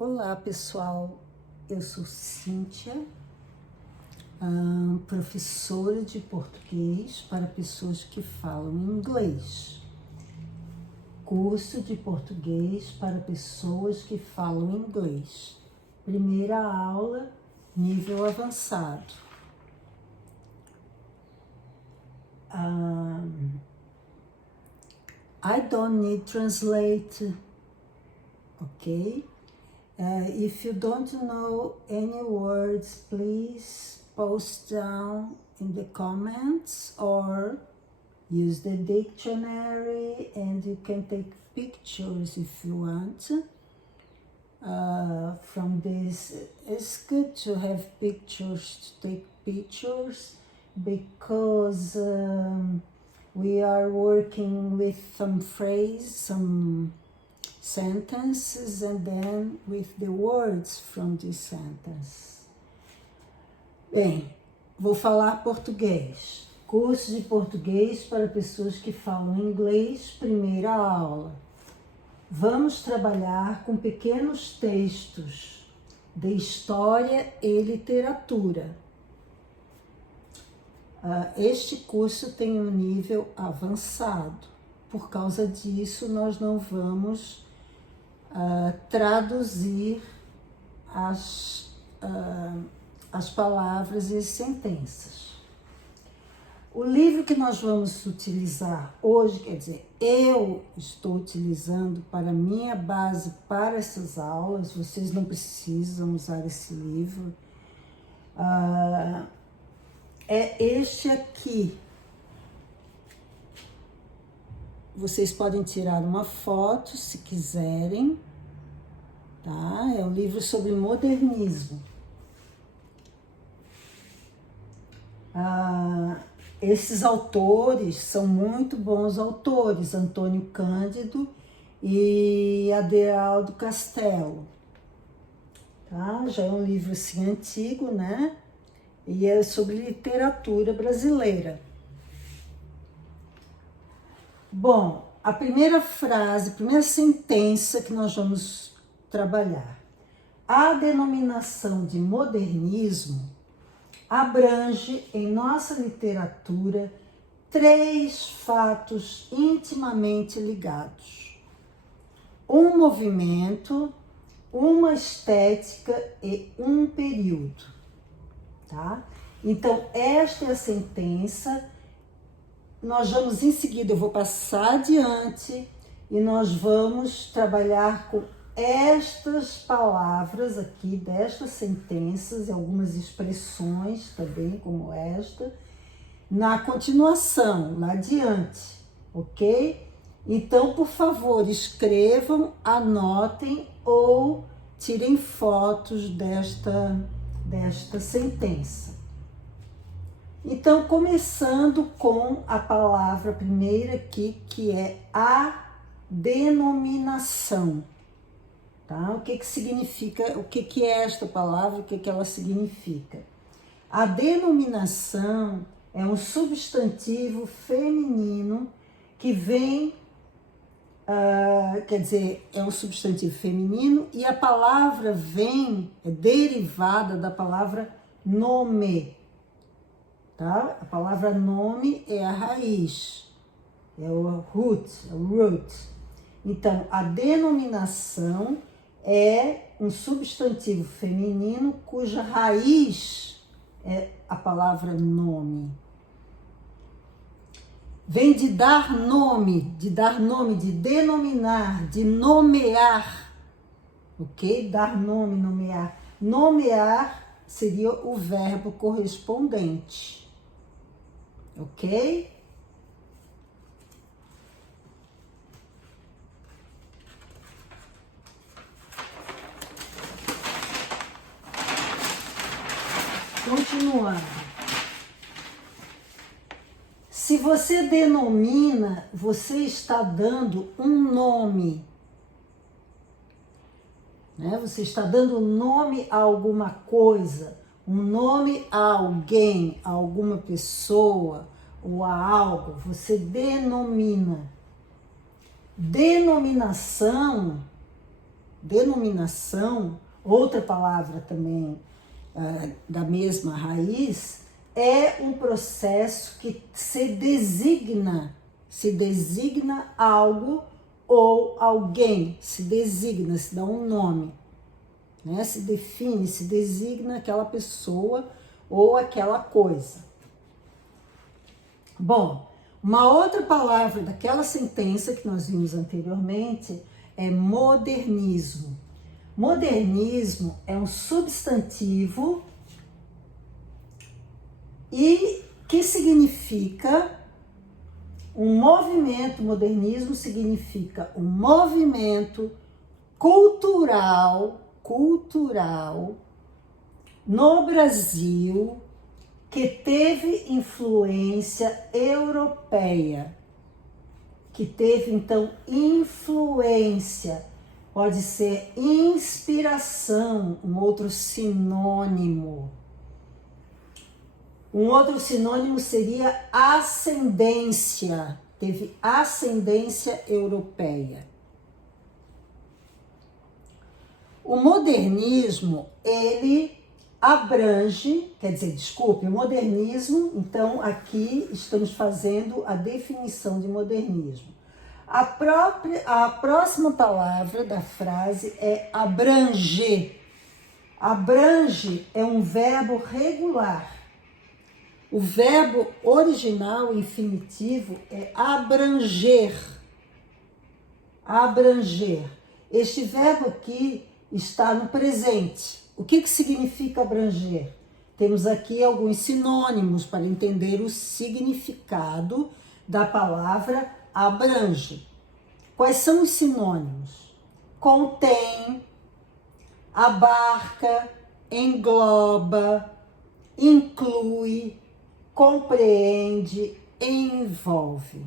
Olá pessoal, eu sou Cíntia, professora de português para pessoas que falam inglês. Curso de português para pessoas que falam inglês. Primeira aula, nível avançado. I don't need translate, okay? If you don't know any words, please post down in the comments or use the dictionary, and you can take pictures if you want. From this, it's good to have pictures, to take pictures, because we are working with some phrase, some sentences, and then with the words from this sentence. Bem, vou falar português. Curso de português para pessoas que falam inglês, primeira aula. Vamos trabalhar com pequenos textos de história e literatura. Este curso tem um nível avançado. Por causa disso, nós não vamos traduzir as palavras e as sentenças. O livro que nós vamos utilizar hoje, quer dizer, eu estou utilizando para minha base para essas aulas, vocês não precisam usar esse livro, é este aqui. Vocês podem tirar uma foto se quiserem, tá? É um livro sobre modernismo. Esses autores são muito bons autores, Antônio Cândido e Aderaldo Castelo. Tá? Já é um livro assim antigo, né? E é sobre literatura brasileira. Bom, a primeira frase, a primeira sentença que nós vamos trabalhar. A denominação de modernismo abrange em nossa literatura 3 fatos intimamente ligados: um movimento, uma estética e um período. Tá? Então, esta é a sentença. Nós vamos em seguida, eu vou passar adiante e nós vamos trabalhar com estas palavras aqui, destas sentenças e algumas expressões também, como esta, na continuação, lá adiante, ok? Então, por favor, escrevam, anotem ou tirem fotos desta sentença. Então, começando com a palavra primeira aqui, que é a denominação. Tá? O que significa, o que é esta palavra, o que ela significa? A denominação é um substantivo feminino que vem, quer dizer, é um substantivo feminino e a palavra é derivada da palavra nome. Tá? A palavra nome é a raiz, é o root. Então, a denominação é um substantivo feminino cuja raiz é a palavra nome. Vem de dar nome, de denominar, de nomear, ok? Dar nome, nomear. Nomear seria o verbo correspondente. Ok? Continuando. Se você denomina, você está dando um nome. Né? Você está dando nome a alguma coisa, um nome a alguém, a alguma pessoa ou a algo. Você denomina. Denominação denominação, outra palavra também da mesma raiz, é um processo que se designa algo ou alguém, se dá um nome, né? Se define, se designa aquela pessoa ou aquela coisa. Bom, uma outra palavra daquela sentença que nós vimos anteriormente é modernismo. Modernismo é um substantivo e que significa um movimento. Modernismo significa um movimento cultural no Brasil que teve influência europeia, que teve então influência, pode ser inspiração, um outro sinônimo. Um outro sinônimo seria ascendência, teve ascendência europeia. O modernismo, ele abrange, o modernismo, então aqui estamos fazendo a definição de modernismo. A próxima palavra da frase é abranger. Abrange é um verbo regular. O verbo original infinitivo é abranger. Abranger. Este verbo aqui está no presente. O que significa abranger? Temos aqui alguns sinônimos para entender o significado da palavra abrange. Quais são os sinônimos? Contém, abarca, engloba, inclui, compreende, envolve.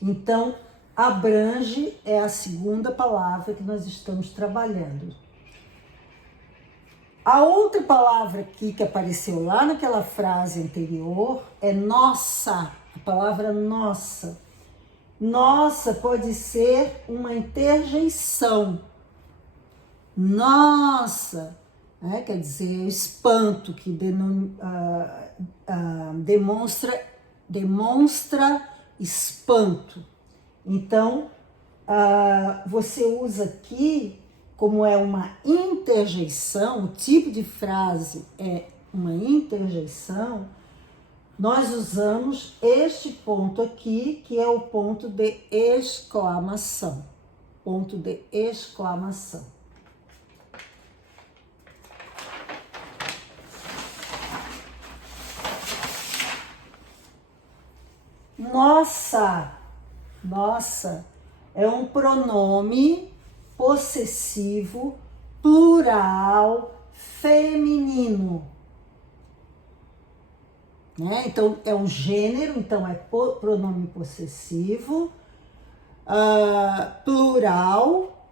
Então, abrange é a segunda palavra que nós estamos trabalhando. A outra palavra aqui que apareceu lá naquela frase anterior é nossa, a palavra nossa. Nossa pode ser uma interjeição. Nossa, né? Quer dizer, espanto que demonstra espanto. Então, você usa aqui, como é uma interjeição, o tipo de frase é uma interjeição, nós usamos este ponto aqui, que é o ponto de exclamação. Ponto de exclamação. Nossa, nossa, é um pronome possessivo, plural, feminino. Né? Então, é um gênero, então é pronome possessivo, plural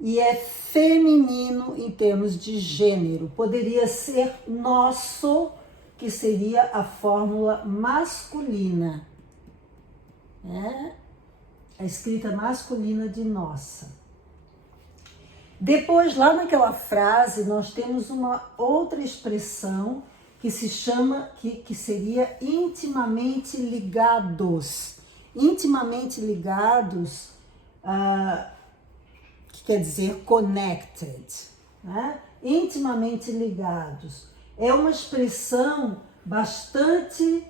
e é feminino em termos de gênero. Poderia ser nosso, que seria a fórmula masculina, né? A escrita masculina de nossa. Depois, lá naquela frase, nós temos uma outra expressão que se chama, que seria intimamente ligados. Intimamente ligados, que quer dizer connected, né? Intimamente ligados. É uma expressão bastante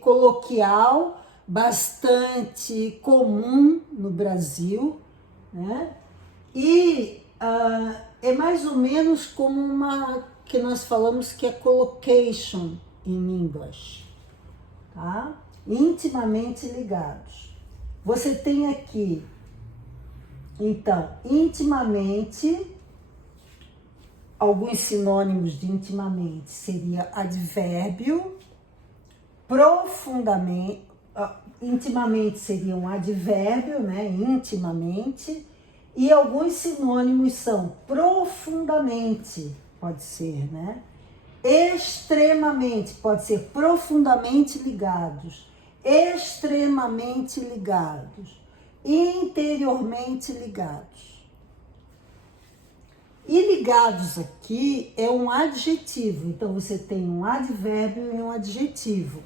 coloquial, bastante comum no Brasil, né? E é mais ou menos como uma que nós falamos que é collocation in English, tá? Intimamente ligados. Você tem aqui, então, intimamente, alguns sinônimos de intimamente seria advérbio, profundamente, intimamente seria um advérbio, né? Intimamente, e alguns sinônimos são profundamente, pode ser, né? extremamente, pode ser profundamente ligados, extremamente ligados, interiormente ligados. E ligados aqui é um adjetivo, então você tem um advérbio e um adjetivo.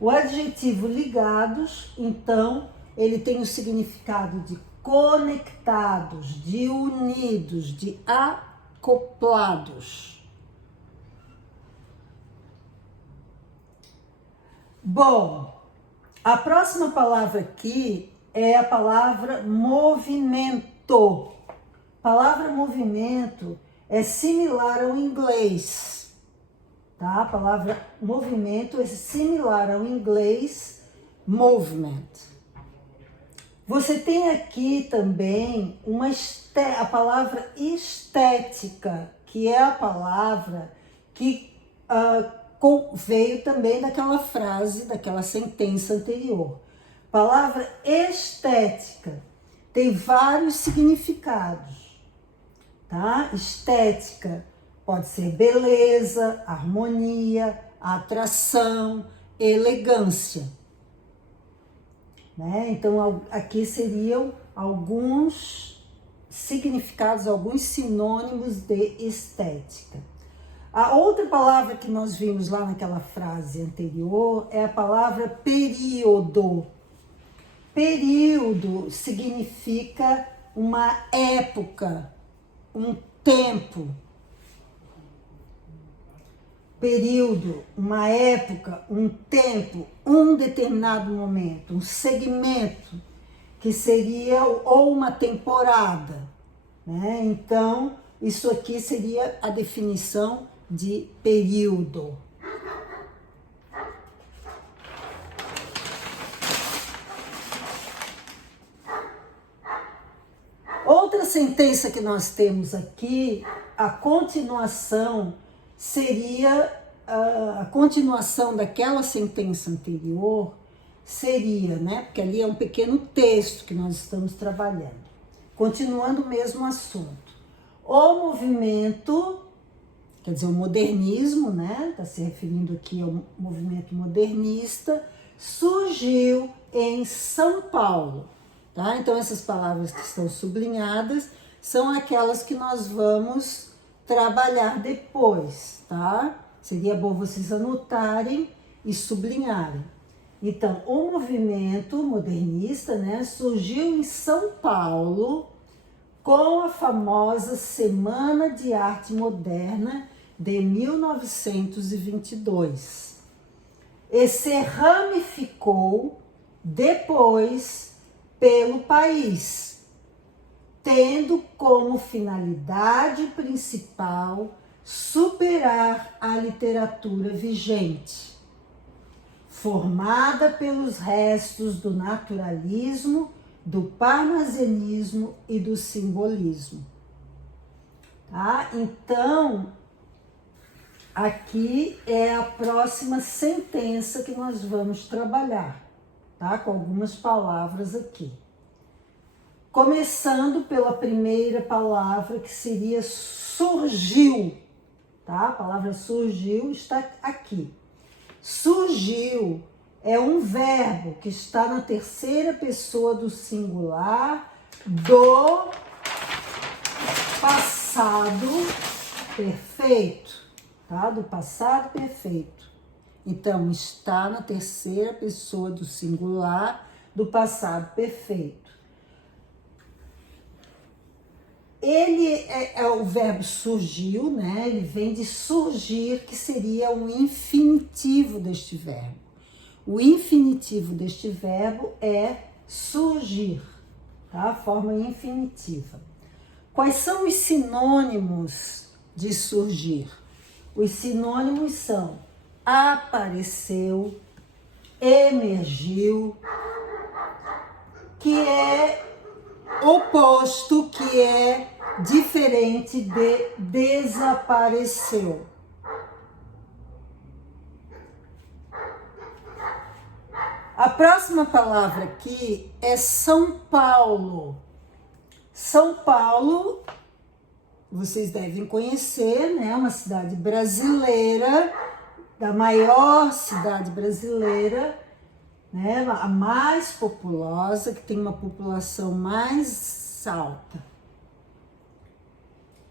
O adjetivo ligados, então, ele tem o significado de conectados, de unidos, de acoplados. Bom, a próxima palavra aqui é a palavra movimento. A palavra movimento é similar ao inglês, tá? A palavra movimento é similar ao inglês movement. Você tem aqui também a palavra estética, que é a palavra que veio também daquela frase, daquela sentença anterior. Palavra estética tem vários significados, tá? Estética pode ser beleza, harmonia, atração, elegância. Né? Então, aqui seriam alguns significados, alguns sinônimos de estética. A outra palavra que nós vimos lá naquela frase anterior é a palavra período. Período significa uma época, um tempo. Período, uma época, um tempo, um determinado momento, um segmento, que seria ou uma temporada, né? Então, isso aqui seria a definição de período. Outra sentença que nós temos aqui, a continuação seria, a continuação daquela sentença anterior seria, né? Porque ali é um pequeno texto que nós estamos trabalhando. Continuando o mesmo assunto. O movimento, quer dizer, o modernismo, né? Está se referindo aqui ao movimento modernista, surgiu em São Paulo, tá? Então, essas palavras que estão sublinhadas são aquelas que nós vamos trabalhar depois, tá? Seria bom vocês anotarem e sublinharem. Então, o movimento modernista, né, surgiu em São Paulo com a famosa Semana de Arte Moderna de 1922. E se ramificou depois pelo país, tendo como finalidade principal superar a literatura vigente, formada pelos restos do naturalismo, do parnasianismo e do simbolismo. Tá? Então, aqui é a próxima sentença que nós vamos trabalhar, tá? Com algumas palavras aqui. Começando pela primeira palavra, que seria surgiu, tá? A palavra surgiu está aqui. Surgiu é um verbo que está na terceira pessoa do singular do passado perfeito, tá? Do passado perfeito. Então, está na terceira pessoa do singular do passado perfeito. Ele é o verbo surgiu, né? Ele vem de surgir, que seria o infinitivo deste verbo. O infinitivo deste verbo é surgir, tá? A forma infinitiva. Quais são os sinônimos de surgir? Os sinônimos são apareceu, emergiu, que é oposto, que é diferente de desapareceu. A próxima palavra aqui é São Paulo. São Paulo vocês devem conhecer, né? Uma cidade brasileira, da maior cidade brasileira, né? A mais populosa, que tem uma população mais alta.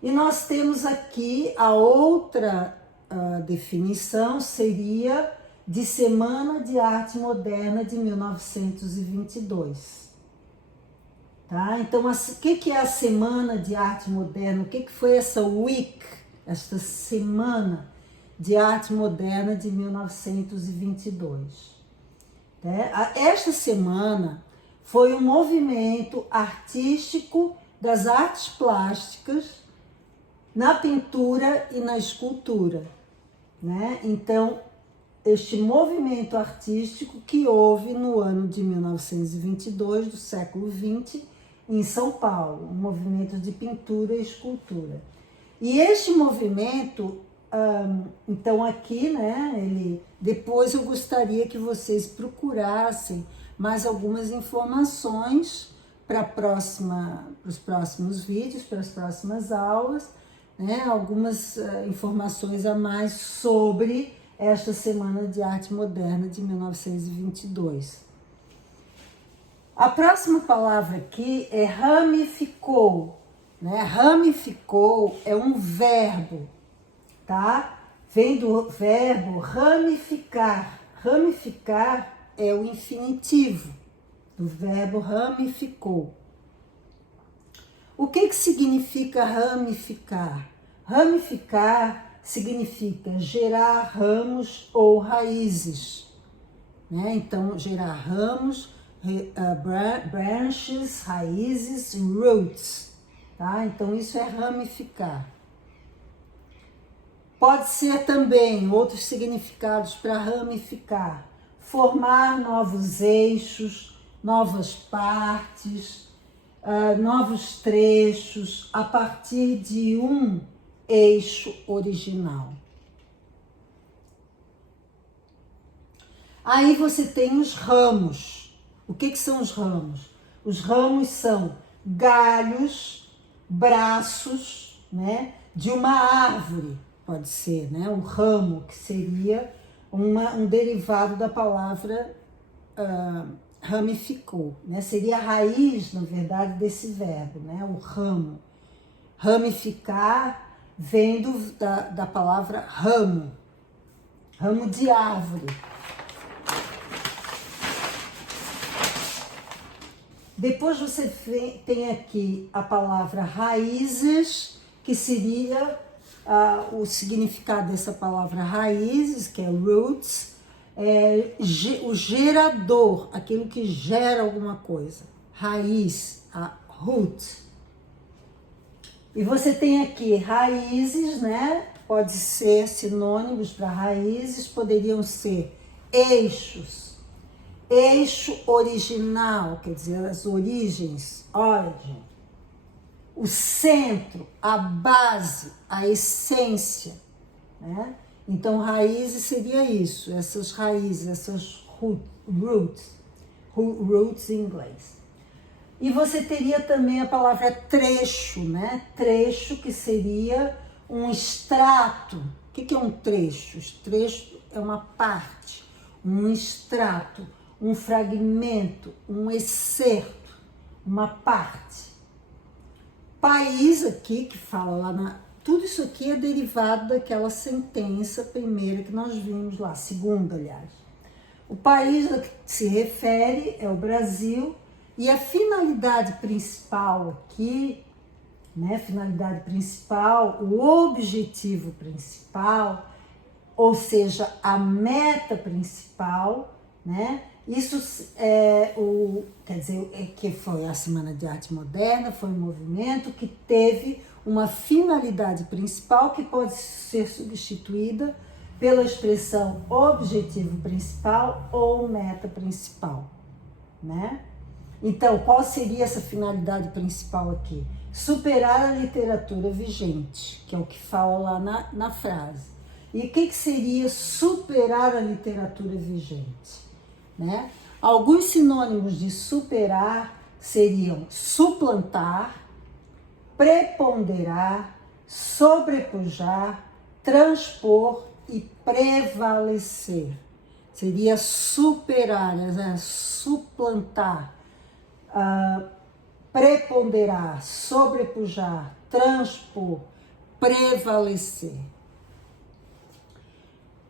E nós temos aqui a outra definição, seria de Semana de Arte Moderna de 1922. Tá? Então, o que é a Semana de Arte Moderna? O que foi essa week, esta Semana de Arte Moderna de 1922? Esta semana foi um movimento artístico das artes plásticas na pintura e na escultura, né? Então, este movimento artístico que houve no ano de 1922 do século XX em São Paulo, um movimento de pintura e escultura. E este movimento, então aqui, né, depois eu gostaria que vocês procurassem mais algumas informações para os próximos vídeos, para as próximas aulas, né, algumas informações a mais sobre esta Semana de Arte Moderna de 1922. A próxima palavra aqui é ramificou, né? Ramificou é um verbo, tá? Vem do verbo ramificar. Ramificar é o infinitivo do verbo ramificou. O que significa ramificar? Ramificar significa gerar ramos ou raízes, né? Então, gerar ramos, branches, raízes, roots, tá? Então, isso é ramificar. Pode ser também outros significados para ramificar: formar novos eixos, novas partes, novos trechos a partir de um eixo original. Aí você tem os ramos. O que são os ramos? Os ramos são galhos, braços, né, de uma árvore, pode ser, né, um ramo, que seria um derivado da palavra ramificou, né, seria a raiz, na verdade, desse verbo, né, o ramo. Ramificar vem da palavra ramo, ramo de árvore. Depois você tem aqui a palavra raízes, que seria o significado dessa palavra raízes, que é roots, o gerador, aquilo que gera alguma coisa. Raiz, a root. E você tem aqui raízes, né? Pode ser sinônimos para raízes, poderiam ser eixos. Eixo original, quer dizer, as origens, origin. O centro, a base, a essência, né? Então, raízes seria isso, essas raízes, essas roots em inglês. E você teria também a palavra trecho, né? Trecho, que seria um extrato. O que é um trecho? Trecho é uma parte, um extrato, um fragmento, um excerto, uma parte. País aqui, que fala lá tudo isso aqui é derivado daquela sentença primeira que nós vimos lá, segunda, aliás. O país a que se refere é o Brasil, e a finalidade principal aqui, né, finalidade principal, o objetivo principal, ou seja, a meta principal, né? Isso quer dizer, que foi a Semana de Arte Moderna, foi um movimento que teve uma finalidade principal que pode ser substituída pela expressão objetivo principal ou meta principal, né? Então, qual seria essa finalidade principal aqui? Superar a literatura vigente, que é o que fala lá na frase. E o que seria superar a literatura vigente? Né? Alguns sinônimos de superar seriam suplantar, preponderar, sobrepujar, transpor e prevalecer. Seria superar, né? Suplantar, preponderar, sobrepujar, transpor, prevalecer.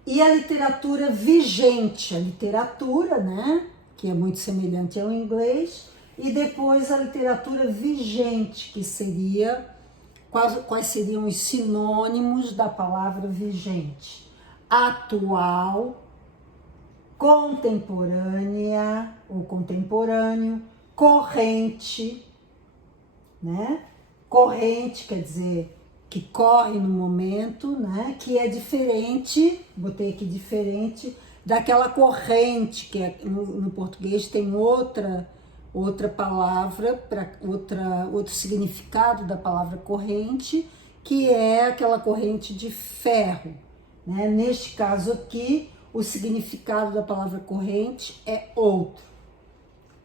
E a literatura vigente, a literatura, né, que é muito semelhante ao inglês, e depois a literatura vigente, que seria, quais seriam os sinônimos da palavra vigente? Atual, contemporânea ou contemporâneo, corrente, né? Corrente quer dizer que corre no momento, né? Que é diferente, botei aqui diferente, daquela corrente, que é, no português tem outra palavra, outro significado da palavra corrente, que é aquela corrente de ferro, né? Neste caso aqui, o significado da palavra corrente é outro,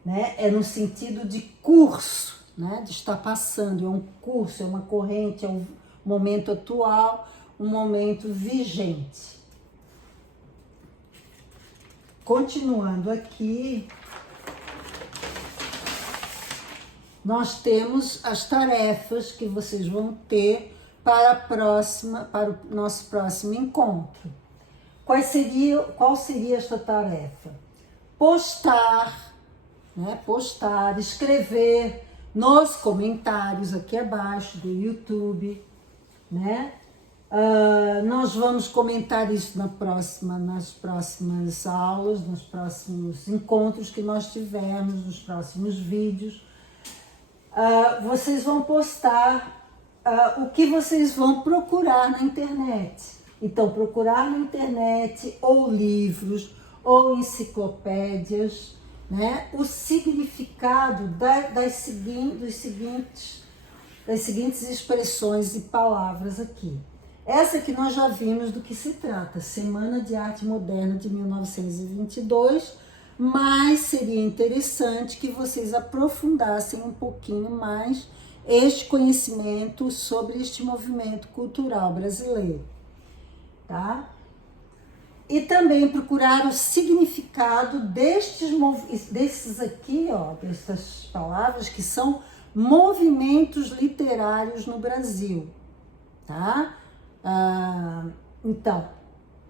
né? É no sentido de curso, né? De estar passando, é um curso, é uma corrente, é um momento atual, um momento vigente. Continuando aqui, nós temos as tarefas que vocês vão ter para o nosso próximo encontro. Qual seria esta tarefa? Postar, né? Postar, escrever nos comentários aqui abaixo do YouTube, né? Nós vamos comentar isso nas próximas aulas, nos próximos encontros que nós tivermos, nos próximos vídeos. Vocês vão postar o que vocês vão procurar na internet. Então, procurar na internet ou livros ou enciclopédias, né? O significado das seguintes expressões e palavras aqui. Essa aqui nós já vimos do que se trata, Semana de Arte Moderna de 1922, mas seria interessante que vocês aprofundassem um pouquinho mais este conhecimento sobre este movimento cultural brasileiro, tá? E também procurar o significado desses aqui, ó, dessas palavras que são movimentos literários no Brasil, tá? Então,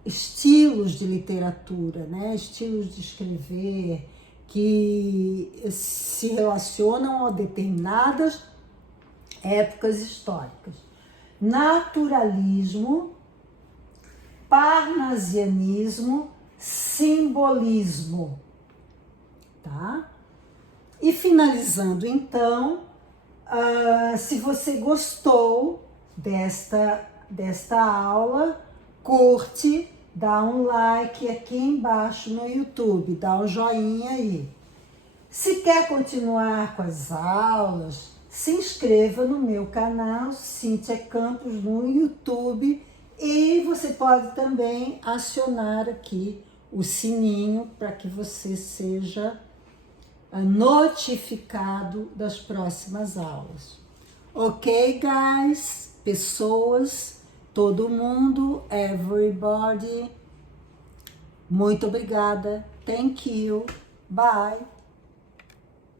estilos de literatura, né? Estilos de escrever que se relacionam a determinadas épocas históricas. Naturalismo, parnasianismo, simbolismo, tá? E finalizando então, se você gostou desta aula, curte, dá um like aqui embaixo no YouTube, dá um joinha aí. Se quer continuar com as aulas, se inscreva no meu canal Cíntia Campos no YouTube e você pode também acionar aqui o sininho para que você seja notificado das próximas aulas. Ok, guys? Pessoas, todo mundo, everybody. Muito obrigada. Thank you. Bye.